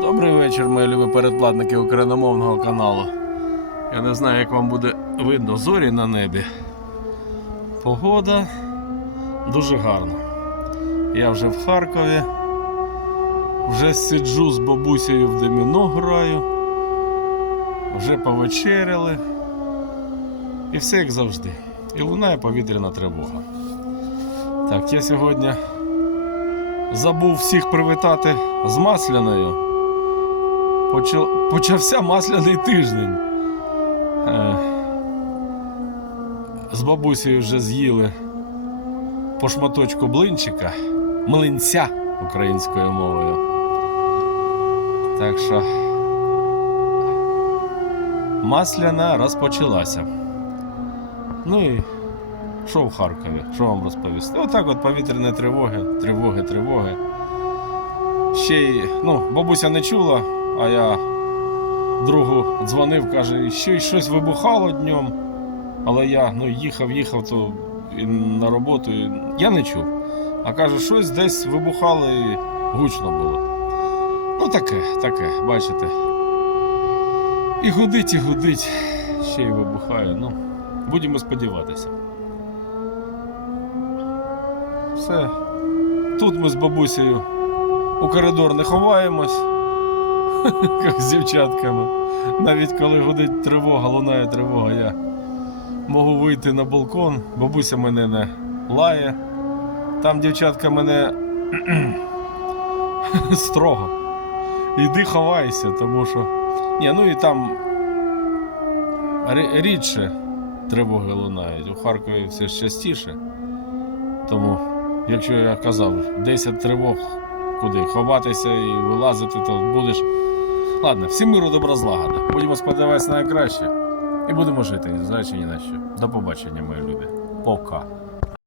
Добрий вечір, мої любі передплатники україномовного каналу. Я не знаю, як вам буде видно зорі на небі. Погода дуже гарна. Я вже в Харкові. Вже сиджу з бабусею в доміно граю. Вже повечеряли. І все як завжди. І лунає повітряна тривога. Так, я сьогодні забув всіх привітати з Масляною. Почав, почався масляний тиждень. Е, з бабусею вже з'їли по шматочку блинчика, млинця українською мовою. Так що масляна розпочалася. Ну і що в Харкові? Що вам розповісти? Отак от повітряні тривоги, тривоги, тривоги. Ще й, ну, бабуся не чула, а я другу дзвонив, каже, що й щось вибухало днем. Але я ну, їхав, їхав то і на роботу. І я не чув. А каже, щось десь вибухало і гучно було. Ну таке, таке, бачите. І гудить, і гудить, ще й вибухає. Ну, будемо сподіватися. Все. Тут ми з бабусею у коридор не ховаємось, як з дівчатками. Навіть коли гудить тривога, лунає тривога, я можу вийти на балкон, бабуся мене не лає. Там дівчатка мене строго. Іди ховайся, тому що. Ні, ну і там рідше тривоги лунають. У Харкові все ж частіше. Тому, якщо я казав, 10 тривог куди ховатися і вилазити, то будеш. Ладно, всім миру добра злагода. Будемо сподіватися на найкраще. І будемо жити, незважаючи ні на що. До побачення, мої любі. Пока.